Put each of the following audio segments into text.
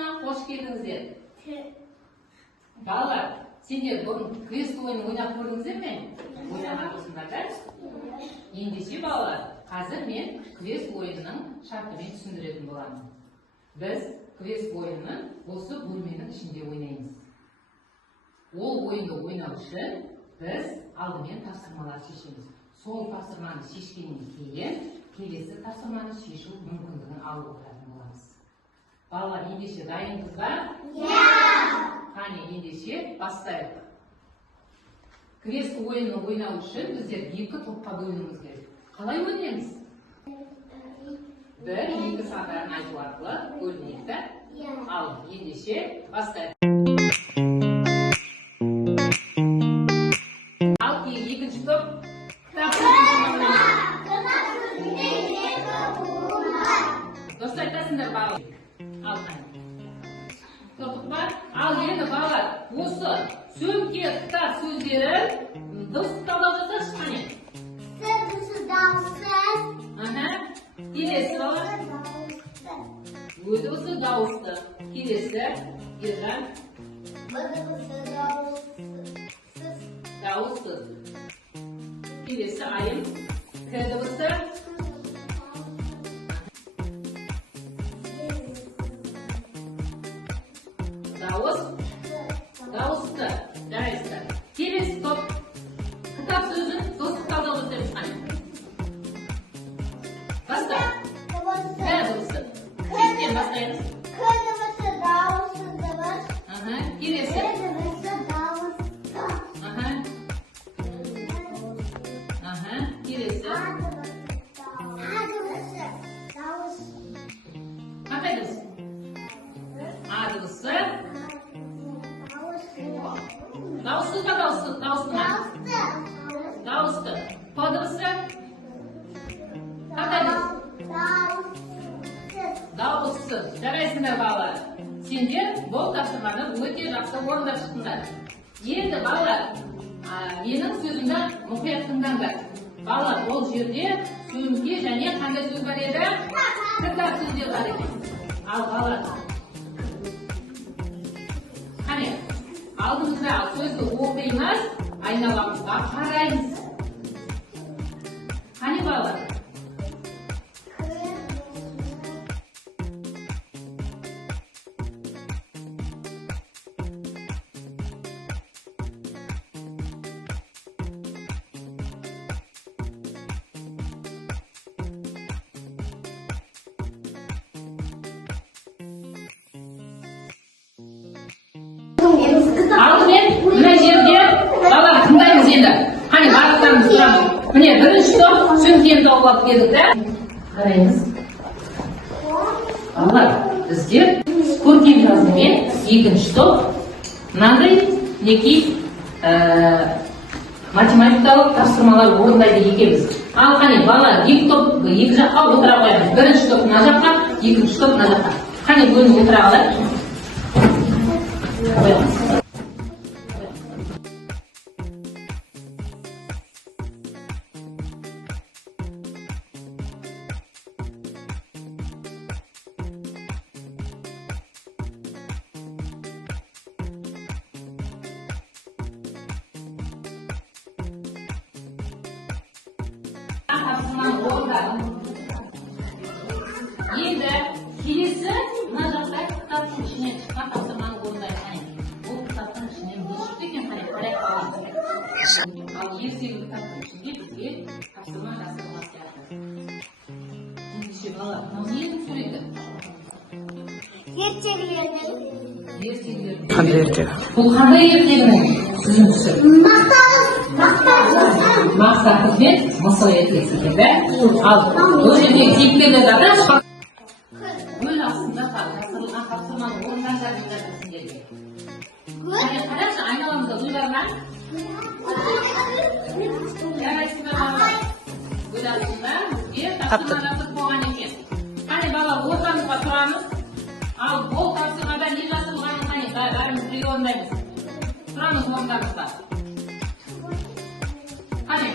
oyununa hoş geldingizler. Balalar, sendер bugün kves oyununu oynap ko'rdingizlar mi? Oynagan bo'lsinglar. Endişe balalar, hozir men kves oyununun şartını tushuntiradigan bo'laman. Biz kves oyununu o'sha bo'lmaning ichida o'ynaymiz. Ол ойынды ойнау үшін biz алдымен тапсырмалар шешеміз. Сол тапсырманы шешкеннен кейін келесі тапсырманы шешу мүмкіндігін алып отыратын боламыз. Балалар, ендеше дайынсыз ба? Иә! Қане, ендеше бастайық. Квес ойынын ойнау үшін біздер екі топқа бөлінуіміз керек. Қалай ойнаймыз? Бір, екі сандарын айту арқылы бөлінеді. Ал, ендеше бастайық. Dostlar айтасыңдар бала. Ал енді балалар, осы сөмке кітап сөздерін дыбыстық талдау жасашы қане. Дыбысы дауыссыз. Келесі балалар. Дыбысы дауысты. Келесі Ержан. Дыбысы дауыссыз. Дауыссыз. Келесі Айым. К дыбысы. Дауысты. Жарайсыздар. Келесі топ. Кітап сөзін достық талдау жасаймыз қане. Баста. К дыбысы. Кеттен бастаймыз. К дыбысы дауыссыз дыбыс. Келесі. К дыбысы дауысты. Келесі. А дыбысы дауыс. Қандай дыбыс? А дыбысы. Дауыссыз ба дауыссыз? Дауысты ма? Дауысты. П дыбысы? Қандай дыбыс? Дауыссыз. Жарайсыңдар балалар. Сендер бұл тапсырманы өте жақсы орындап шықтыңдар. Енді балалар, менің сөзімді мұқият тыңдаңдар. Балалар, ол жерде сөмке және қандай сөз бар еді? Кітап сөздер бар екен. Ал балалар, қане, алдымызда сөзді оқимыз, айналамызға қараймыз. Қане балалар? Алдымен мына жерде балалар тыңдаймыз енді. Қане барлықтарымыз тұрамыз. Міне бірінші топ сөмкені тауып алып келдік та. Қараймыз. Балалар, біздер көркем жазумен екінші топ мынандай неки математикалық тапсырмалар орындайды екенбіз. Ал қане балалар, екі жаққа отыра қоямыз. Бірінші топ мына жаққа, екінші топ мына жаққа. Қане бөлініп отыра қалайық. Енді келесі мына жақта кітаптың ішінен шыққан тапсырманы орындайық. Бұл кітаптың ішінен не шықты екен? Қарай қаламыз. Ал ертегі кітаптың ішінде бізге тапсырма жасалмас сияқты. Ендеше балалар, мынау ненің суреті? Ертегілердің. Ертегілердің. Қандай ертегі? Бұл қандай ертегінің үзіндісі? Мақсаты мен мысал ертегісі екен бе? Ал бұл жерде кейіпкерлер жатыр. Өл астында жасырылған тапсырманы орындаңдар деп жатыр сендерге. Қарашы, айналамызда өл бар ма? Жарайсыңдар балалар. Өл астында бізге тапсырма жасырып қойған екен. Қане бала, ортамызға тұрамыз. Ал бұл тапсырмада не жасырылғанын қане бәріміз бірге орындаймыз. Тұрамыз орындарымызда. Қане,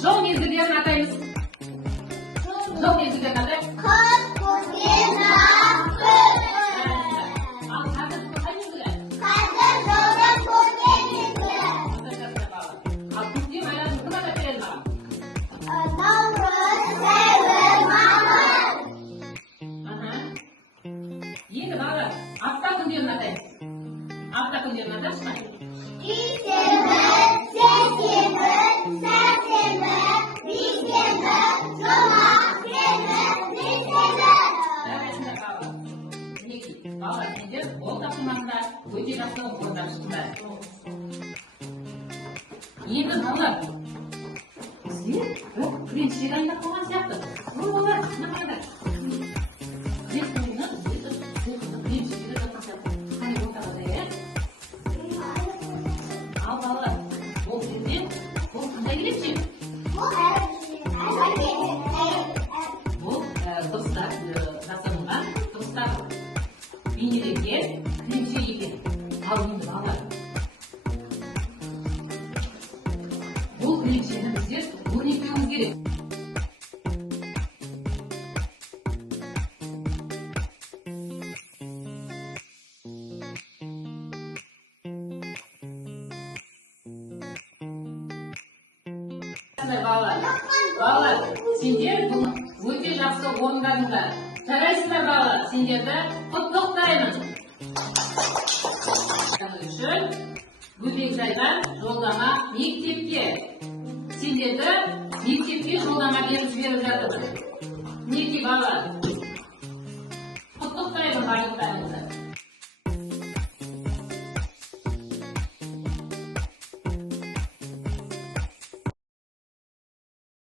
жол мезгілдерін атаймыз. Жол мезгілдерін атайық. Енді балалар, апта күндерін атайық. Апта күндерін атайықшы ма? Дүйсенбі, сәрсенбі, сәрсенбі, бейсенбі, жұма, сенбі, жексенбі. Жарайсыңдар балалар. Мінекей, балалар, сендер ол тапсырмаңызда өте жақсы орындап шықтыңдар. Енді балалар, сіздер бір крем-шек дайындап қойған сияқты. Бұл балалар, мына қараңдар. Крем-шегіні сіздер крем-шегіде жатқан сияқты. Қане ортаға да, иә? Ал балалар, ол жерде бұл қандай крем-шек? Бұл дыбыстар жасалынған дыбыстар бейнеленген крем-шек екен. Ал енді балалар, бұл крем-шегін біздер өрнектеуіміз керек. Балалар, сендер бұл өте жақсы орындадыңдар. Жарайсыңдар балалар, сендерді құттықтаймын. Үшін Бөбекжайдан жолдама мектепке. Сендерді мектепке жолдама беріп жіберіп жатыр. Мінекей балалар, құттықтаймын барлықтарыңызды.